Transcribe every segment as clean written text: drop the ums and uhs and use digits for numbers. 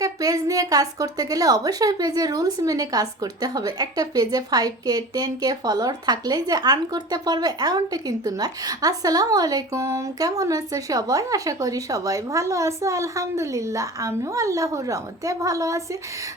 একটা পেজ নিয়ে কাজ করতে গেলে অবশ্যই পেজের রুলস মেনে কাজ করতে হবে। একটা পেজে 5K 10K ফলোয়ার থাকলেই যে আর্ন করতে পারবে এমনটা কিন্তু নয়। আসসালামু আলাইকুম, কেমন আছো সবাই? আশা করি সবাই ভালো আছো। আলহামদুলিল্লাহ আমিও আল্লাহর রহমতে ভালো আছি।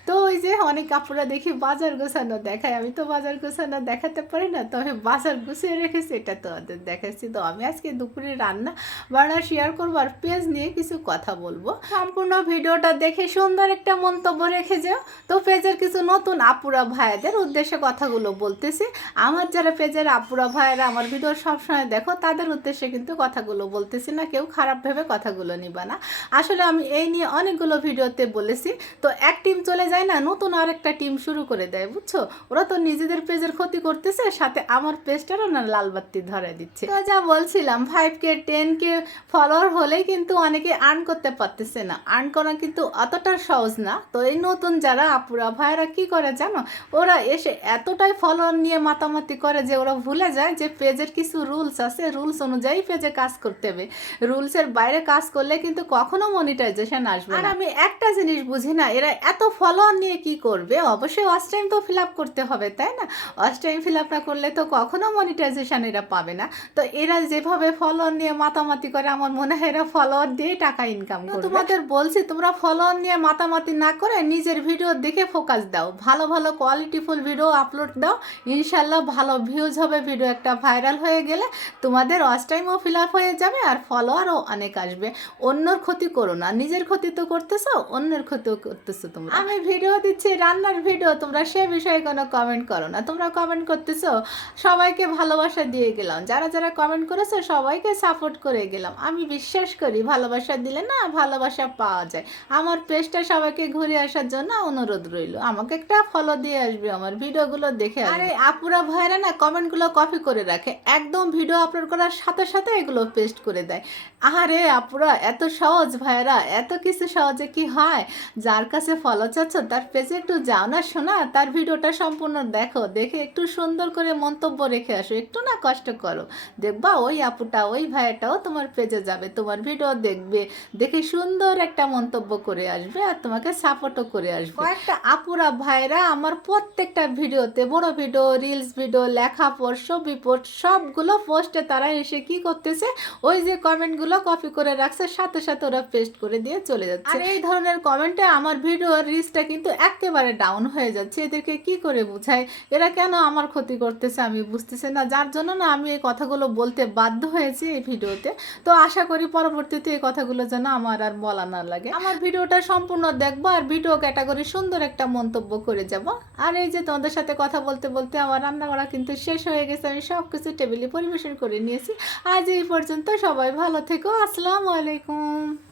তো ওই যে অনেক আপুরা দেখি বাজার গোছানো দেখায়, আমি তো বাজার গোছানো দেখাতে পারি না, তবে বাজার গুছিয়ে রেখেছি এটা তোমাদের দেখাচ্ছি। তো আমি আজকে দুপুরে রান্না বান্না শেয়ার করবো আর পেজ নিয়ে কিছু কথা বলবো। সম্পূর্ণ ভিডিওটা দেখে সুন্দর একটা মন্তব্য রেখে যাও। তো পেজের কিছু নতুন আপুরা ভাইদের উদ্দেশ্যে কথাগুলো বলতেছি। আমার যারা পেজের আপুরা ভাইয়েরা আমার ভিডিও সবসময় দেখো তাদের উদ্দেশ্যে কিন্তু কথাগুলো বলতেছি না, কেউ খারাপ ভেবে কথাগুলো নিবা না। আসলে আমি এই নিয়ে অনেকগুলো ভিডিওতে বলেছি। তো এক টিম চলে যায় না, নতুন আরেকটা টিম শুরু করে দেয়, বুঝছো? ওরা তো নিজেদের পেজের ক্ষতি করতেছে, সাথে আমার পেজটারও না লাল বাতি ধরে দিচ্ছে। তো যা বলছিলাম 5K 10K ফলোয়ার হলেই কিন্তু অনেকে আর্ন করতে পারতেছে না। আর্ন করা কিন্তু অতটা সহজ না। তো এই নতুন যারা আপুরা ভাইরা কি করে জানো, ওরা এসে এতটাই ফলোয়ার নিয়ে মাতামাতি করে যে ওরা ভুলে যায় যে পেজের কিছু রুলস আছে, রুলস অনুযায়ী পেজে কাজ করতে হবে। রুলসের বাইরে কাজ করলে কিন্তু কখনো মনিটাইজেশন আসবে না। আর আমি একটা জিনিস বুঝি না, এরা এত ফলোয়ার নিয়ে কি করবে? অবশ্যই ওয়াচ টাইম তো ফিল আপ করতে হবে, তাই না? ওয়াচ টাইম ফিল আপ না করলে তো কখনো মনিটাইজেশন এরা পাবে না। তো এরা যেভাবে ফলোয়ার নিয়ে মাতামাতি করে, আমার মনে হয় এরা ফলোয়ার দিয়ে টাকা ইনকাম করবে। তোমাদের বলছি তোমরা ফলোয়ার নিয়ে মাতামাতি না করে নিজের ভিডিও দেখে ফোকাস দাও, ভালো ভালো কোয়ালিটিফুল ভিডিও আপলোড দাও, ইনশাল্লাহ ভালো ভিউজ হবে। ভিডিও একটা ভাইরাল হয়ে গেলে তোমাদের ওয়াচ টাইমও ফিল আপ হয়ে যাবে আর ফলোয়ারও অনেক আসবে। অন্যর ক্ষতি করো না, নিজের ক্ষতি তো করতেছো, অন্যের ক্ষতিও করতেছো তোমরা। আমি ভিডিও দিচ্ছি রান্নার ভিডিও, তোমরা সে বিষয়ে কোনো কমেন্ট করো না। তোমরা কমেন্ট করতেছো, সবাইকে ভালোবাসা দিয়ে গেলাম, যারা যারা কমেন্ট করেছো সবাইকে সাপোর্ট করে গেলাম। আমি বিশ্বাস করি ভালোবাসা দিলে না ভালোবাসা পাওয়া যায়। আমার পেজটা সবাইকে ঘুরে আসার জন্য অনুরোধ রইল, আমাকে একটা ফলো দিয়ে আসবে, আমার ভিডিওগুলো দেখে। আরে আপুরা ভাইরা না কমেন্টগুলো কপি করে রাখে, একদম ভিডিও আপলোড করার সাথে সাথে এগুলো পেস্ট করে দেয়। আরে আপুরা এত সহজ ভাইরা, এত কিছু সহজে কি হয়? যার কাছে ফলো চাচ্ছ তার পেজে একটু যাও না শোনা, তার ভিডিওটা সম্পূর্ণ দেখো, দেখে একটু সুন্দর করে মন্তব্য রেখে আসো, একটু না কষ্ট করো, দেখবা ওই আপুটা ওই ভাইয়াটাও তোমার পেজে যাবে, তোমার ভিডিও দেখবে, দেখে সুন্দর একটা মন্তব্য করে আসবে আর তোমাকে সাপোর্টও করে আসবে। কয়েকটা আপুরা ভাইরা আমার প্রত্যেকটা ভিডিওতে, বড় ভিডিও, রিলস ভিডিও, লেখাপড়, ছবি পোস্ট, সবগুলো পোস্টে তারা এসে কি করতেছে, ওই যে কমেন্টগুলো কপি করে রাখছে সাথে সাথে ওরা পেস্ট করে দিয়ে চলে যাচ্ছে। আর এই ধরনের কমেন্টে আমার ভিডিওর রিচটা কিন্তু একেবারে ডাউন হয়ে যাচ্ছে। এদেরকে কি করে বুঝাই, এরা কেন আমার ক্ষতি করতেছে আমি বুঝতেছি না, যার জন্য না আমি এই কথাগুলো বলতে বাধ্য হয়েছি এই ভিডিওতে। তো আশা করি পরবর্তীতে এই কথাগুলো যেন আমার আর বলা না লাগে। আমার ভিডিওটা সম্পূর্ণ দেখবো আর ভিডিও ক্যাটাগরি সুন্দর একটা মন্তব্য করে যাব। আর এই যে তোমাদের সাথে কথা বলতে বলতে আমার রান্না করা কিন্তু শেষ হয়ে গেছে, আমি সব কিছু টেবিলে পরিবেশন করে নিয়েছি। আজ এই পর্যন্ত, সবাই ভালো থেকো, আসসালামু আলাইকুম।